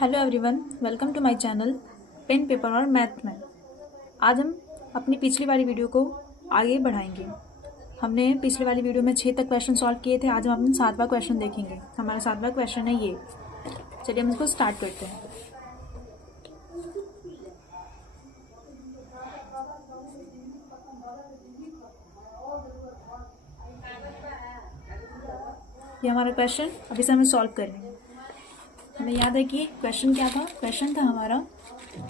Hello everyone, welcome to my channel pen paper और math में। आज हम अपनी पिछली वाली वीडियो को आगे बढ़ाएंगे। हमने पिछली वाली वीडियो में 6 तक क्वेश्चन सॉल्व किए थे। आज हम अपना 7वां क्वेश्चन देखेंगे। हमारा 7वां क्वेश्चन है ये। चलिए हम इसको स्टार्ट करते हैं। ये हमारा क्वेश्चन, अभी से हमें सॉल्व करेंगे। हमें याद है कि क्वेश्चन क्या था। क्वेश्चन था हमारा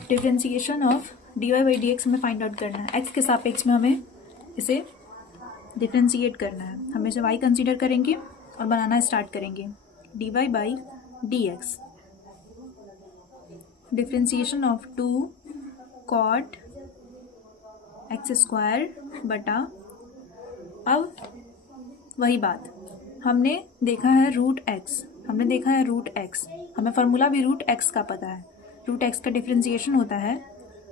differentiation of dy by D x हमें फाइंड आउट करना है। एक्स के सापेक्ष में हमें इसे डिफरेंशिएट करना है। हम इसे y कंसीडर करेंगे और बनाना स्टार्ट करेंगे। dy by D x, differentiation of 2 cot x square बटा, अब वही बात हमने देखा है रूट एक्स, हमें फार्मूला भी रूट एक्स का पता है। रूट एक्स का डिफरेंशिएशन होता है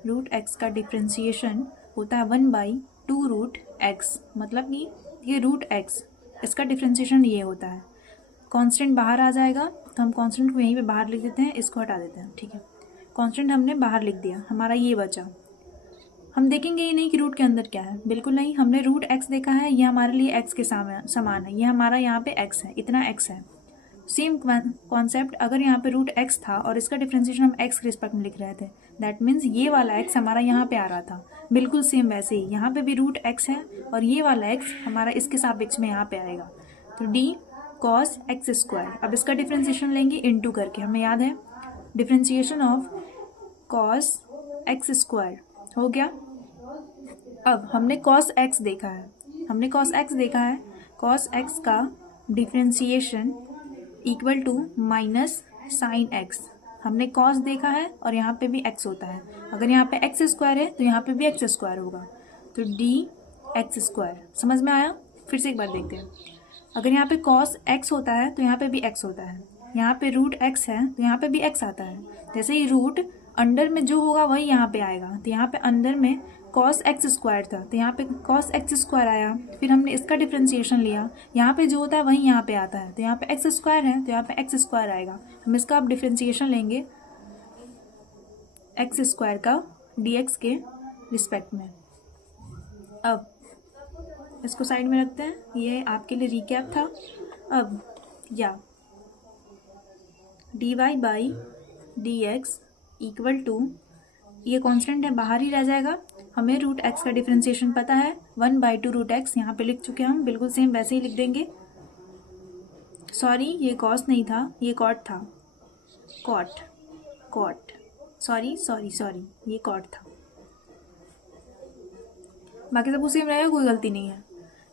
1/2 रूट एक्स, मतलब कि ये रूट एक्स, इसका डिफरेंशिएशन ये होता है। कांस्टेंट बाहर आ जाएगा तो हम कांस्टेंट को यहीं पे बाहर लिख देते हैं, इसको हटा देते हैं। ठीक है, कांस्टेंट हमने बाहर लिख दिया, हमारा ये बचा। हम देखेंगे ये नहीं कि रूट के अंदर क्या है, बिल्कुल नहीं। हमने रूट एक्स देखा है, ये हमारे लिए एक्स के समान है। ये हमारा यहाँ पे एक्स है, इतना एक्स है। सेम कॉन्सेप्ट, अगर यहाँ पे रूट एक्स था और इसका डिफरेंशिएशन हम एक्स के रिस्पेक्ट में लिख रहे थे, दैट मीन्स ये वाला एक्स हमारा यहाँ पे आ रहा था। बिल्कुल सेम वैसे ही यहाँ पे भी रूट एक्स है और ये वाला एक्स हमारा इसके सापेक्ष में यहाँ पे आएगा, तो डी कॉस एक्स स्क्वायर। अब इसका डिफरेंशिएशन लेंगे इनटू करके। हमें याद है differentiation of cos x square हो गया। अब हमने कॉस एक्स देखा है, कॉस एक्स का differentiation equal to minus sine X. हमने कॉस देखा है और यहाँ पे भी एक्स होता है। अगर यहाँ पे एक्स स्क्वायर है तो यहाँ पे भी एक्स स्क्वायर होगा, तो डी एक्स स्क्वायर। समझ में आया? फिर से एक बार देखते हैं। अगर यहाँ पे कॉस एक्स होता है तो यहाँ पे भी एक्स होता है। यहाँ पे रूट एक्स है तो यहाँ पे भी एक्स आता है। जैसे ही रूट अंडर में जो होगा वही यहाँ पे आएगा, तो यहाँ पे अंदर में कॉस एक्स स्क्वायर था तो यहाँ पे कॉस एक्स स्क्वायर आया। फिर हमने इसका डिफरेंशिएशन लिया, यहाँ पे जो होता है वही यहाँ पे आता है, तो यहाँ पे एक्स स्क्वायर है तो यहाँ पे एक्स स्क्वायर आएगा। हम इसका अब डिफरेंशिएशन लेंगे एक्स स्क्वायर का डी एक्स के रिस्पेक्ट में। अब इसको साइड में रखते हैं, ये आपके लिए रिकैप था। अब या D Y by D x equal to, ये कांस्टेंट है बाहर ही रह जाएगा। हमें रूट एक्स का डिफरेंशिएशन पता है 1/2 रूट एक्स, यहाँ पे लिख चुके हैं हम, बिल्कुल सेम वैसे ही लिख देंगे। सॉरी, ये कॉस नहीं था, ये कॉट था। कॉट सॉरी, ये कॉट था। बाकी सब उसी में रहेगा, कोई गलती नहीं है।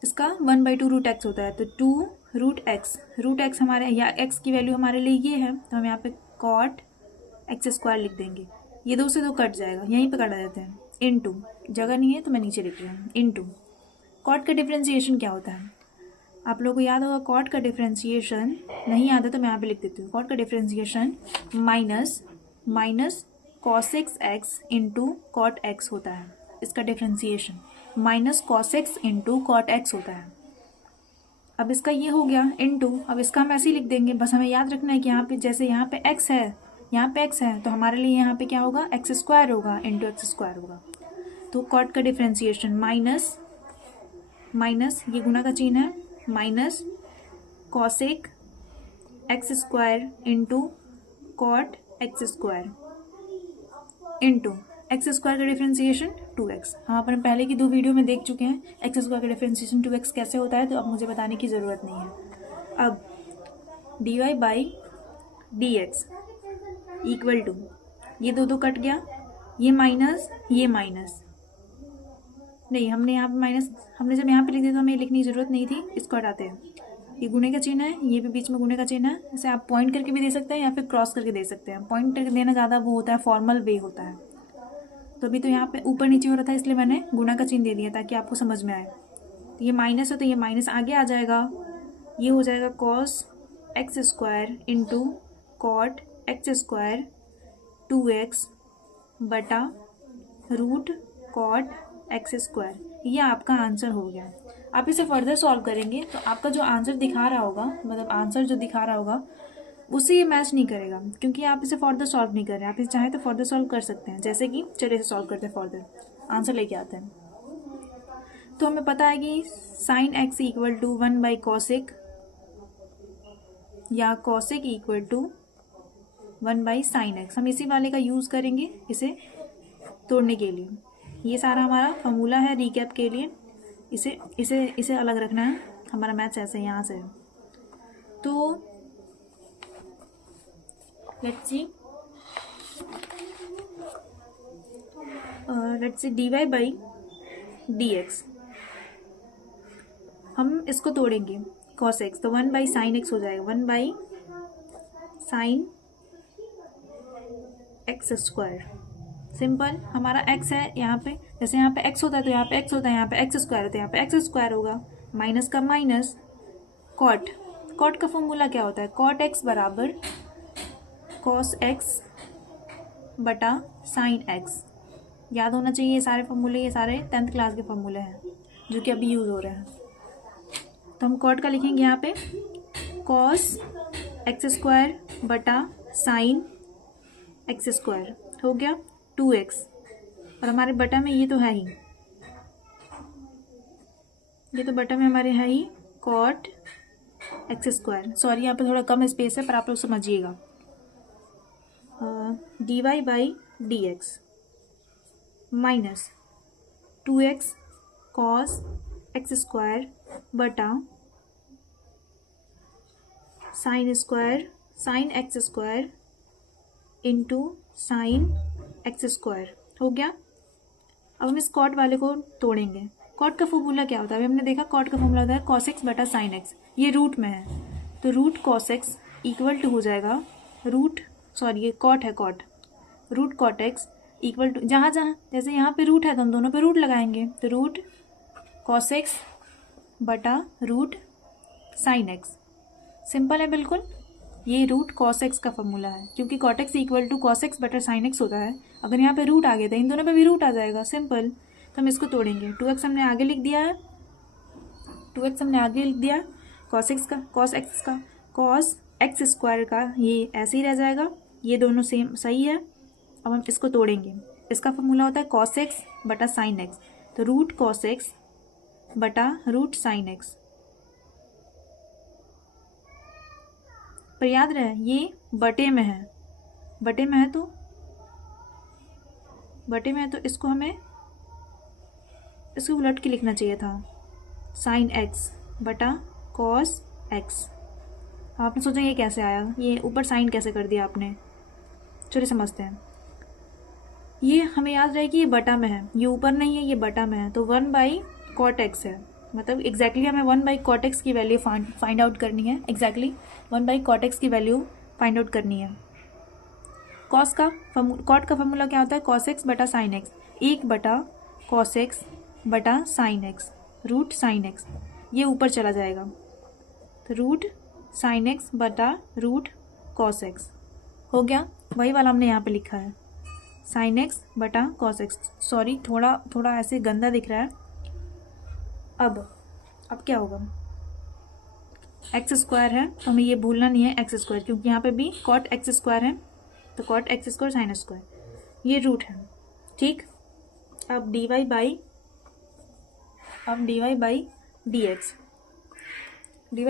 इसका 1/2 रूट एक्स होता है, तो 2 रूट एक्स हमारे, या एक्स की वैल्यू हमारे लिए ये है, तो हम यहाँ पे कॉट एक्स स्क्वायर लिख देंगे। ये 2 से 2 कट जाएगा, यहीं पे कटा देते हैं। इनटू, जगह नहीं है तो मैं नीचे लिख रही हूँ, इनटू कॉट का डिफरेंशिएशन क्या होता है आप लोगों को याद होगा। कॉट का डिफरेंशिएशन नहीं याद है तो मैं यहाँ पे लिख देती हूँ। कॉट का differentiation minus cosec X into cot X होता है। इसका differentiation minus cosec into cot X होता है। अब इसका ये हो गया इनटू, अब इसका हम ऐसे ही लिख देंगे। बस हमें याद रखना है कि यहाँ पे जैसे यहाँ पे एक्स है तो हमारे लिए यहाँ पे क्या होगा, एक्स स्क्वायर होगा इंटू एक्स स्क्वायर होगा। तो कॉट का डिफरेंशिएशन माइनस ये गुना का चिन्ह है, minus cosec x square into cot x square into x square का डिफरेंशिएशन 2x। हम अपने पहले की 2 वीडियो में देख चुके हैं एक्स स्क्वायर का डिफरेंशिएशन 2x कैसे होता है, तो अब मुझे बताने की ज़रूरत नहीं है। अब d Y by D x equal to, ये 2 कट गया, ये माइनस नहीं, हमने यहाँ पे माइनस, हमने जब यहाँ पे लिख दिया तो हमें लिखने की ज़रूरत नहीं थी, इसको हटाते हैं। ये गुणे का चिन्ह है, ये भी बीच में गुणे का चिन्ह है। इसे आप पॉइंट करके भी दे सकते हैं या फिर क्रॉस करके दे सकते हैं। पॉइंट करके देना ज़्यादा वो होता है, फॉर्मल वे होता है। तो अभी तो यहाँ पे ऊपर नीचे हो रहा था, इसलिए मैंने गुणा का चिन्ह दे दिया ताकि आपको समझ में आए। तो ये माइनस है तो ये माइनस आगे आ जाएगा, ये हो जाएगा cos x square into cot x square 2x बटा रूट कॉट एक्स स्क्वायर। ये आपका आंसर हो गया। आप इसे फर्दर सॉल्व करेंगे तो आपका जो आंसर दिखा रहा होगा, मतलब आंसर जो दिखा रहा होगा उससे ये मैच नहीं करेगा, क्योंकि आप इसे फर्दर सॉल्व नहीं कर रहे हैं। आप इसे चाहें तो फर्दर सॉल्व कर सकते हैं, जैसे कि चलिए इसे सॉल्व करते हैं, फर्दर आंसर लेके आते हैं। तो हमें पता है कि sine x equal to 1/cosec या cosec equal to 1/sin x। हम इसी वाले का यूज़ करेंगे इसे तोड़ने के लिए। ये सारा हमारा फॉर्मूला है रिकैप के लिए, इसे इसे इसे अलग रखना है। हमारा मैथ्स ऐसे यहाँ से है। तो लेट्स सी dy/dx। हम इसको तोड़ेंगे cos x, तो 1/sin x हो जाएगा, 1/sin x स्क्वायर। सिंपल, हमारा x है यहाँ पे, जैसे यहाँ पे x होता है तो यहाँ पे x होता है, यहाँ पे x स्क्वायर होता है, यहाँ पे x स्क्वायर होगा। माइनस का माइनस, कॉट का फॉर्मूला क्या होता है? कॉट x बराबर cos x बटा साइन x। याद होना चाहिए ये सारे फॉर्मूले, ये सारे 10th क्लास के फॉर्मूले हैं जो कि अभी यूज़ हो रहे हैं। तो हम कॉट का लिखेंगे यहाँ पे cos x स्क्वायर बटा साइन x स्क्वायर, हो गया 2x। और हमारे बटा में ये तो है ही, ये तो बटा में हमारे है ही cot x स्क्वायर। सॉरी यहाँ पे थोड़ा कम स्पेस है, पर आप लोग समझिएगा। dy/dx minus 2x cos x square बटा sine x square into sine x square, हो गया। अब हम इस कॉट वाले को तोड़ेंगे। कॉट का फॉर्मूला क्या होता है? अभी हमने देखा कॉट का फॉर्मूला होता है cos x बटा साइन x। ये रूट में है तो root cos x equal to हो जाएगा ये कॉट है, root cot x equal to, जहाँ जैसे यहाँ पे रूट है तो हम दोनों पे रूट लगाएंगे, तो रूट cos x बटा रूट साइन x। सिंपल है बिल्कुल। ये रूट cos x का फॉर्मूला है, क्योंकि cot x equal to cos x बटा साइन x होता है। अगर यहाँ पे रूट आ गया तो इन दोनों पे भी रूट आ जाएगा, सिंपल। तो हम इसको तोड़ेंगे। 2x हमने आगे लिख दिया है, cos x स्क्वायर का ये ऐसे ही रह जाएगा, ये दोनों सेम सही है। अब हम इसको तोड़ेंगे। इसका फॉर्मूला होता है cos x बटा साइन x, तो रूट cos x बटा रूट साइन x। पर याद रहे ये बटे में है, इसको हमें इसको उलट के लिखना चाहिए था, साइन x बटा cos x। आपने सोचा ये कैसे आया, ये ऊपर साइन कैसे कर दिया आपने? चलिए समझते हैं। ये हमें याद रहे कि ये बटा में है, ये ऊपर नहीं है, ये बटा में है, तो 1/cot x है। मतलब एग्जैक्टली हमें 1/cot x की वैल्यू फाइंड आउट करनी है। एग्जैक्टली 1/cot x की वैल्यू फाइंड आउट करनी है। कॉट का फॉर्मूला क्या होता है? cos x बटा साइन x, 1/cos x बटा sine x, root sine x। ये ऊपर चला जाएगा तो रूट साइन x बटा रूट cos x, हो गया। वही वाला हमने यहाँ पे लिखा है, साइन x बटा cos x। सॉरी थोड़ा ऐसे गंदा दिख रहा है। अब क्या होगा? x स्क्वायर है तो हमें ये भूलना नहीं है x स्क्वायर, क्योंकि यहाँ पे भी cot x स्क्वायर है, तो cot x square sine square, ये रूट है, ठीक। अब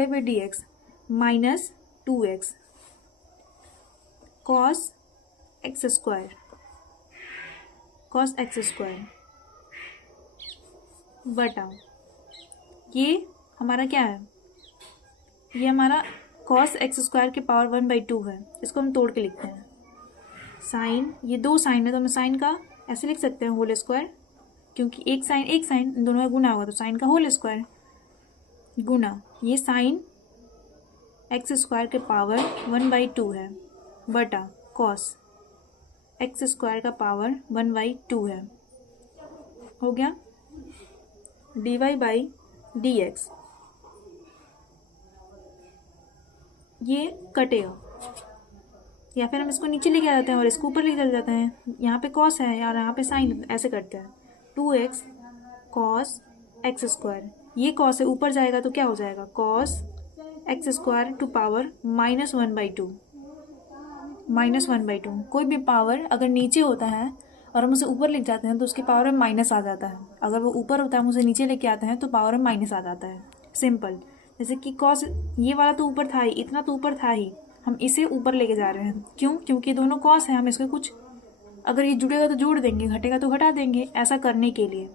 dy/dx minus 2x cos x square बटा, ये हमारा क्या है? ये हमारा cos x स्क्वायर के पावर 1/2 है। इसको हम तोड़ के लिखते हैं। साइन, ये दो साइन है तो हम साइन का ऐसे लिख सकते हैं होल स्क्वायर, क्योंकि एक साइन इन दोनों का गुना होगा, तो साइन का होल स्क्वायर गुना ये साइन x स्क्वायर के पावर 1/2 है बटा cos x स्क्वायर का पावर 1/2 है, हो गया। dy/dx ये कटेगा, या फिर हम इसको नीचे लेके आ जाते हैं और इसको ऊपर लेके चले जाते हैं। यहाँ पे cos है यार, यहाँ पे साइन, ऐसे करते हैं। 2x cos x स्क्वायर, ये cos है ऊपर जाएगा तो क्या हो जाएगा? cos x square to power -1/2, -1/2। कोई भी पावर अगर नीचे होता है और हम उसे ऊपर लेके जाते हैं तो उसकी पावर में माइनस आ जाता है, अगर वो ऊपर होता है हम उसे नीचे लेके आते हैं तो पावर में माइनस आ जाता है। सिंपल। जैसे कि कॉस, ये वाला तो ऊपर था ही, इतना तो ऊपर था ही, हम इसे ऊपर लेके जा रहे हैं। क्यों? क्योंकि दोनों कॉस है, हम इसको कुछ, अगर ये जुड़ेगा तो जोड़ देंगे, घटेगा तो घटा देंगे, ऐसा करने के लिए।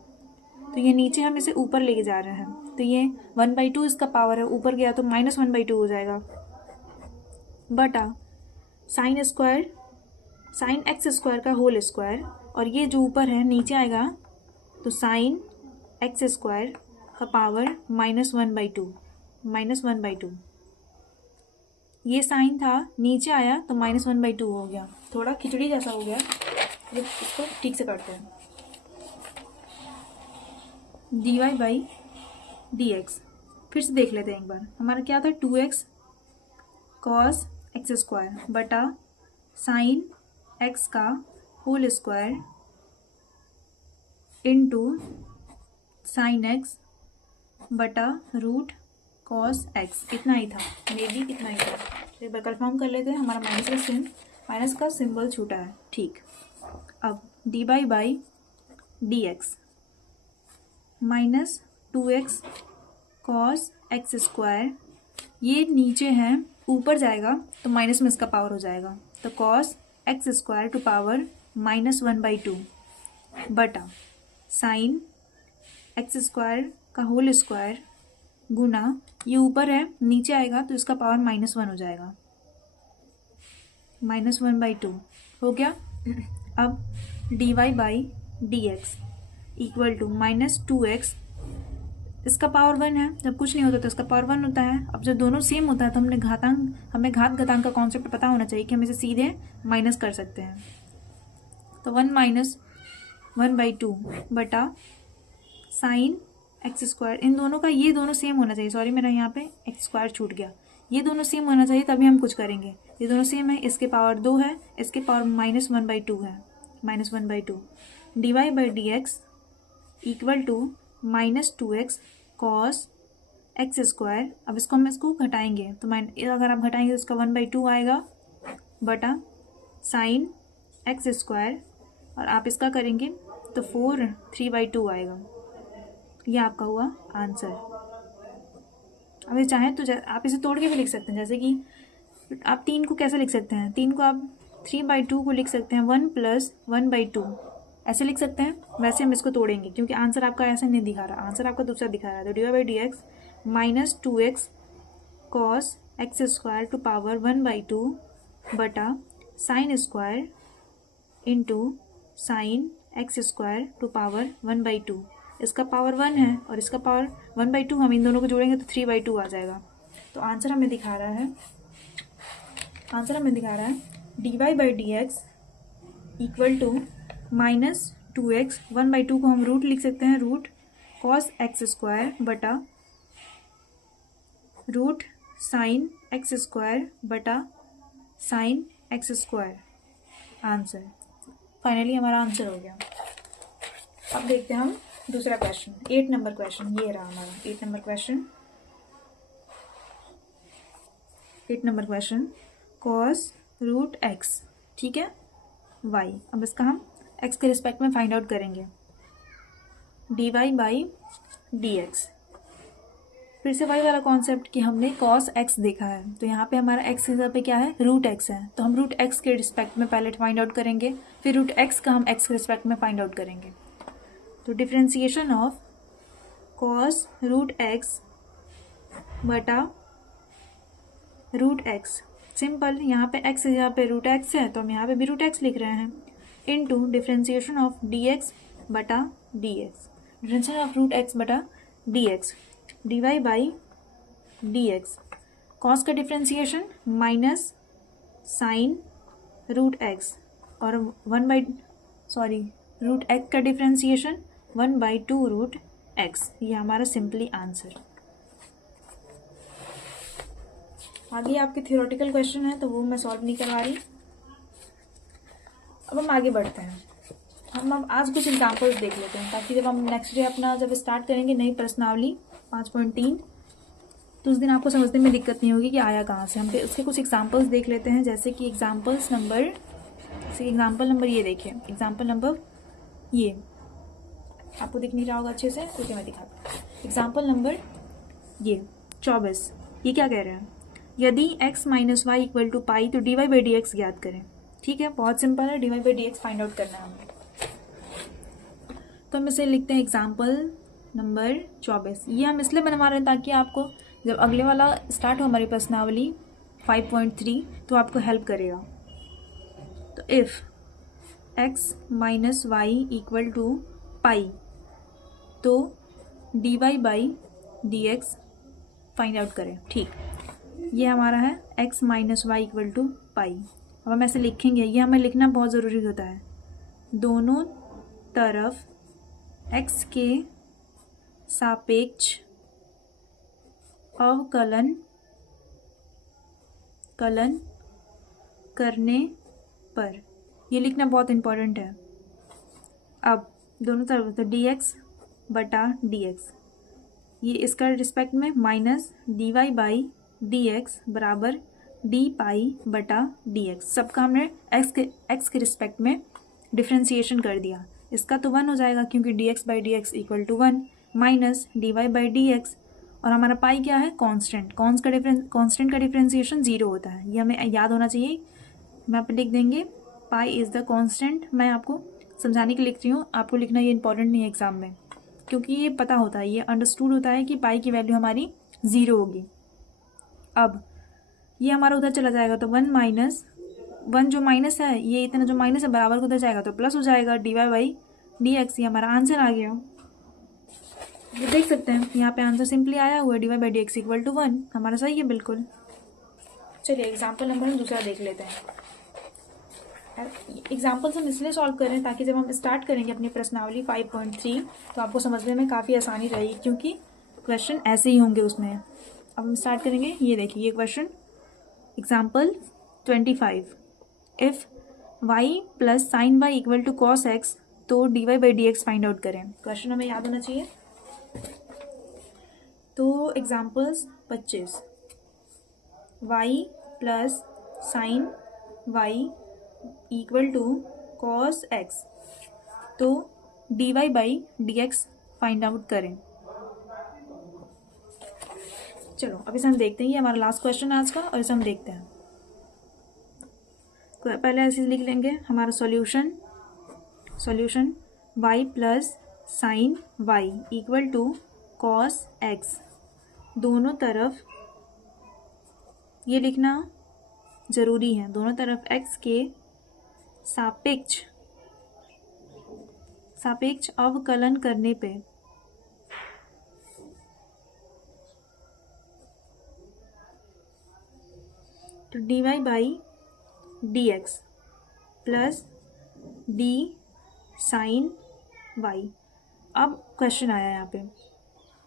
तो ये नीचे हम इसे ऊपर लेके जा रहे हैं, तो ये 1/2 इसका पावर है, ऊपर गया तो -1/2 हो जाएगा, बटा sine square, sign x square का होल स्क्वायर, और ये जो ऊपर है नीचे आएगा तो साइन एक्स स्क्वायर का पावर -1/2। ये साइन था, नीचे आया तो -1/2 हो गया, थोड़ा खिचड़ी जैसा हो गया। इसको ठीक से करते हैं। dy/dx, फिर से देख लेते हैं एक बार। हमारा क्या था? 2x cos x स्क्वायर बटा साइन x का whole square into sine x बटा रूट cos x। इतना ही था, मे बी इतना ही था। तो एक बार कंफर्म कर लेते हैं। हमारा माइनस का सिंबल छूटा है। ठीक। अब dy/dx -2x cos x square, ये नीचे है, ऊपर जाएगा तो माइनस में इसका पावर हो जाएगा, तो cos x square to power -1/2 बटा साइन x स्क्वायर का होल स्क्वायर गुना, ये ऊपर है नीचे आएगा तो इसका पावर -1 हो जाएगा, -1/2 हो गया। अब dy/dx इक्वल टू -2x, इसका पावर 1 है, जब कुछ नहीं होता तो इसका पावर 1 होता है। अब जब दोनों सेम होता है तो हमें घात घातांक का कॉन्सेप्ट पता होना चाहिए कि हम इसे सीधे माइनस कर सकते हैं। तो 1 - 1/2 बटा साइन एक्स स्क्वायर, इन दोनों का, ये दोनों सेम होना चाहिए, सॉरी मेरा यहाँ पे एक्स स्क्वायर छूट गया, ये दोनों सेम होना चाहिए तभी हम कुछ करेंगे। ये दोनों सेम है, इसके पावर 2 है, इसके पावर -1/2 है, -1/2 dy/dx equal to -2x cos x square. अब इसको घटाएंगे तो अगर आप घटाएंगे तो इसका 1/2 आएगा बटा साइन एक्स स्क्वायर, और आप इसका करेंगे तो 3/2 आएगा। ये आपका हुआ आंसर। अब ये चाहें तो आप इसे तोड़ के भी लिख सकते हैं, जैसे कि आप 3 को कैसे लिख सकते हैं? 3 को आप 3/2 को लिख सकते हैं 1 + 1/2, ऐसे लिख सकते हैं। वैसे हम इसको तोड़ेंगे क्योंकि आंसर आपका ऐसा नहीं दिखा रहा, आंसर आपका दूसरा दिखा रहा है। तो dy/dx -2x cos x square to power 1/2 बटा sine square into sine x square to power 1/2। इसका पावर 1 है और इसका पावर 1/2, हम इन दोनों को जोड़ेंगे तो 3/2 आ जाएगा। तो आंसर हमें दिखा रहा है dy/dx इक्वल टू -2x, 1/2 को हम रूट लिख सकते हैं, रूट cos x स्क्वायर बटा रूट साइन एक्स स्क्वायर बटा sign x square. Answer finally हमारा आंसर हो गया। अब देखते हैं हम दूसरा क्वेश्चन, 8 नंबर क्वेश्चन। ये रहा हमारा 8 number question. 8 number question, cos root x, ठीक है, y। अब इसका हम x के रिस्पेक्ट में फाइंड आउट करेंगे। dy/dx, फिर से वही वाला कॉन्सेप्ट कि हमने cos x देखा है, तो यहाँ पे हमारा x की जगह पे क्या है? रूट x है, तो हम रूट x के रिस्पेक्ट में पहले फाइंड आउट करेंगे, फिर रूट x का हम x के रिस्पेक्ट में फाइंड आउट करेंगे। तो differentiation of cos root x बटा रूट x, सिंपल। यहाँ पे x की जगह पे रूट x है तो हम यहाँ पे भी रूट x लिख रहे हैं, इनटू डिफ्रेंसिएशन ऑफ dx बटा dx, differentiation of root x बटा dx, dy/dx, cos का differentiation minus sine root x और रूट x का डिफ्रेंसिएशन 1/2 रूट x। ये हमारा सिंपली आंसर। आगे आपके थियोरेटिकल क्वेश्चन है तो वो मैं सॉल्व नहीं करवा रही। अब हम आगे बढ़ते हैं। हम अब आज कुछ एग्जांपल्स देख लेते हैं ताकि जब हम नेक्स्ट डे अपना जब स्टार्ट करेंगे नई प्रश्नावली 5.3 तो उस दिन आपको समझने में दिक्कत नहीं होगी कि आया कहाँ से। हम उसके कुछ एग्जांपल्स देख लेते हैं, जैसे कि एग्जांपल नंबर ये देखिए, एग्जांपल नंबर ये आपको दिख नहीं रहा होगा अच्छे से, तो मैं दिखाता हूँ। एग्जांपल नंबर ये 24, ये क्या कह रहे हैं, यदि x minus y equal to pi तो dy बाई डी एक्स ज्ञात करें। ठीक है, बहुत सिंपल है, dy by D x find out करना है हमें। तो हम इसे लिखते हैं एग्जाम्पल नंबर 24। ये हम इसलिए बनवा रहे हैं ताकि आपको जब अगले वाला स्टार्ट हो हमारी प्रश्नावली 5.3 तो आपको हेल्प करेगा। तो if x minus y equal to pi तो dy by D x find out करें। ठीक, ये हमारा है x minus y equal to pi. अब हम ऐसे लिखेंगे, ये हमें लिखना बहुत ज़रूरी होता है, दोनों तरफ x के सापेक्ष अवकलन करने पर, ये लिखना बहुत इम्पोर्टेंट है। अब दोनों तरफ तो dx बटा dx, ये इसका रिस्पेक्ट में minus dy by D x बराबर डी पाई बटा डी एक्स। सबका हमने x के रिस्पेक्ट में डिफ्रेंसिएशन कर दिया। इसका तो 1 हो जाएगा क्योंकि dx by D x equal to 1 minus dy by D x, और हमारा पाई क्या है, कांस्टेंट। कांस्टेंट का डिफ्रेंसिएशन 0 होता है, ये हमें याद होना चाहिए। मैं आप लिख देंगे पाई इज़ द कांस्टेंट। मैं आपको समझाने के लिए लिख रही हूँ, आपको लिखना ये इंपॉर्टेंट नहीं है एग्जाम में, क्योंकि ये पता होता है, ये अंडरस्टूड होता है कि पाई की वैल्यू हमारी 0 होगी। अब ये हमारा उधर चला जाएगा तो 1 माइनस 1 जो माइनस है, ये इतना जो माइनस है बराबर को उधर जाएगा तो प्लस हो जाएगा dy बाई डी एक्स। ये हमारा आंसर आ गया। ये देख सकते हैं यहाँ पे आंसर सिंपली आया हुआ है, dy by D x equal to 1, हमारा सही है बिल्कुल। चलिए एग्जाम्पल नंबर हम दूसरा देख लेते हैं। एग्जाम्पल्स हम इसलिए सॉल्व कर रहे हैं ताकि जब हम स्टार्ट करेंगे अपनी प्रश्नावली 5.3 तो आपको समझने में काफ़ी आसानी रहेगी, क्योंकि क्वेश्चन ऐसे ही होंगे उसमें। अब हम स्टार्ट करेंगे, ये देखिए ये question example 25, if y plus sine y equal to cos x तो dy by D x find out करें। क्वेश्चन हमें याद होना चाहिए। तो examples 25, y plus sine y equal to cos x तो dy by D x find out करें। चलो अब इसे हम देखते हैं, ये हमारा लास्ट क्वेश्चन है आज का, और इसे हम देखते हैं। तो पहले ऐसे लिख लेंगे हमारा solution y plus sine y equal to cos x, दोनों तरफ ये लिखना ज़रूरी है, दोनों तरफ x के सापेक्ष अवकलन करने पे तो dy by D x plus d sine y. अब क्वेश्चन आया यहाँ पे,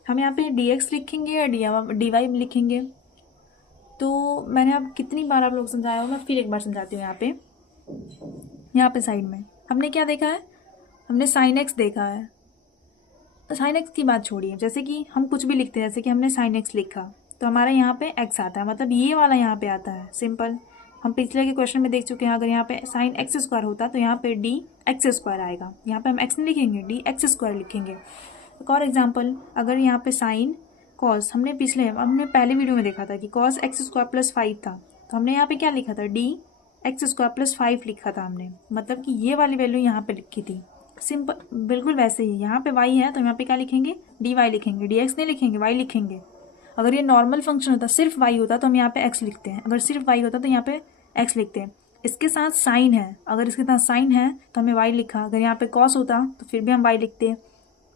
हम यहाँ पे dx लिखेंगे या dy लिखेंगे। तो मैंने अब कितनी बार आप लोग समझाया हो, मैं फिर एक बार समझाती हूँ। यहाँ पे साइड में हमने क्या देखा है, हमने साइन एक्स देखा है। तो साइन एक्स की बात छोड़िए, जैसे कि हम कुछ भी लिखते हैं, जैसे कि हमने साइन एक्स लिखा तो हमारा यहाँ पे एक्स आता है, मतलब ये वाला यहाँ पे आता है। सिंपल, हम पिछले के क्वेश्चन में देख चुके हैं, अगर यहाँ पे साइन एक्स स्क्वायर होता तो यहाँ पे डी एक्स स्क्वायर आएगा। यहाँ पे हम एक्स नहीं लिखेंगे, डी एक्स स्क्वायर लिखेंगे। एक और एग्जाम्पल, अगर यहाँ पे साइन कॉस, हमने पहले वीडियो में देखा था कि कॉस एक्स स्क्वायर प्लस 5 था, तो हमने यहाँ पे क्या लिखा था, डी एक्स स्क्वायर प्लस 5 लिखा था हमने, मतलब कि ये वाली वैल्यू यहाँ पे लिखी थी। सिंपल, बिल्कुल वैसे ही यहाँ पे y है तो यहाँ पे क्या लिखेंगे, डी वाई लिखेंगे, डी एक्स नहीं लिखेंगे, y लिखेंगे। अगर ये नॉर्मल फंक्शन होता, सिर्फ y होता तो हम यहाँ पे x लिखते हैं, अगर सिर्फ y होता तो यहाँ पे x लिखते हैं। इसके साथ साइन है, अगर इसके साथ साइन है तो हमें y लिखा, अगर यहाँ पे कॉस होता तो फिर भी हम y लिखते,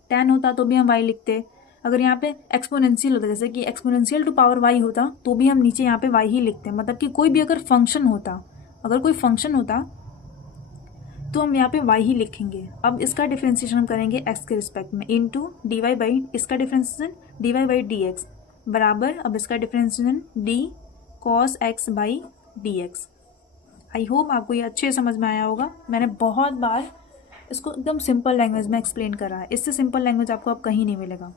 tan होता तो भी हम y लिखते, अगर यहाँ पे एक्सपोनेंशियल होता, जैसे कि एक्सपोनेंशियल टू पावर y होता तो भी हम नीचे यहाँ पे y ही लिखते हैं। मतलब कि कोई भी अगर फंक्शन होता, अगर कोई फंक्शन होता तो हम यहाँ पे y ही लिखेंगे। अब इसका डिफ्रेंसिएशन हम करेंगे x के रिस्पेक्ट में, इनटू डी वाई बाई, इसका differentiation d Y by D x बराबर, अब इसका differentiation d cos x by D x. I hope आपको ये अच्छे समझ में आया होगा। मैंने बहुत बार इसको एकदम सिंपल लैंग्वेज में एक्सप्लेन करा है, इससे सिंपल लैंग्वेज आपको अब कहीं नहीं मिलेगा।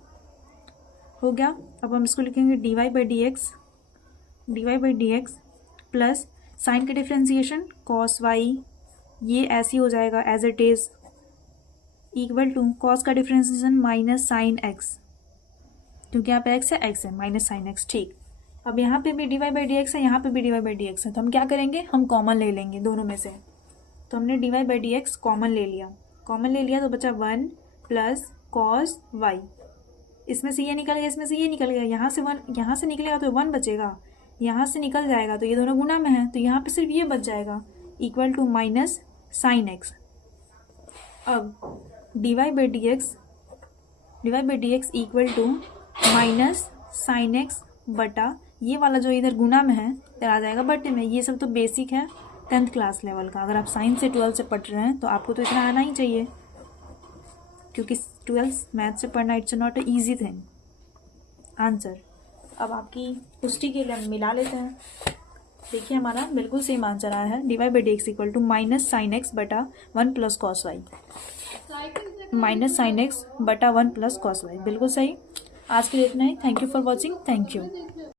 हो गया। अब हम इसको लिखेंगे dy by D x plus sine का डिफ्रेंसिएशन cos y, ये ऐसे ही हो जाएगा as it is, equal to cos का डिफ्रेंसिएशन माइनस साइन एक्स, क्योंकि यहाँ पे x है माइनस साइन एक्स। ठीक, अब यहाँ पे भी dy बाई डी एक्स है, यहाँ पे भी dy बाई डी एक्स है, तो हम क्या करेंगे, हम कॉमन ले लेंगे दोनों में से। तो हमने dy by D x common ले लिया तो बचा 1 प्लस कॉस y, इसमें से ये निकल गया, इसमें से ये निकल गया, यहाँ से निकलेगा तो 1 बचेगा, यहाँ से निकल जाएगा तो ये दोनों गुना में है, तो यहाँ पे सिर्फ ये बच जाएगा equal to minus sine x. अब dy by D x equal to minus sine x बटा ये वाला जो इधर गुना में है इधर आ जाएगा बटे में। ये सब तो बेसिक है 10th क्लास लेवल का, अगर आप साइंस से 12th से पढ़ रहे हैं तो आपको तो इतना आना ही चाहिए, क्योंकि 12th मैथ से पढ़ना it's not a easy thing. Answer अब आपकी पुष्टि के लिए हम मिला लेते हैं। देखिए हमारा बिल्कुल सेम आंसर आया है, dy by D x equal to minus sine x बटा 1 plus cos y, minus sine x बटा 1 प्लस कॉस वाई, बिल्कुल सही। आज के लिए इतना ही। Thank you for watching. Thank you.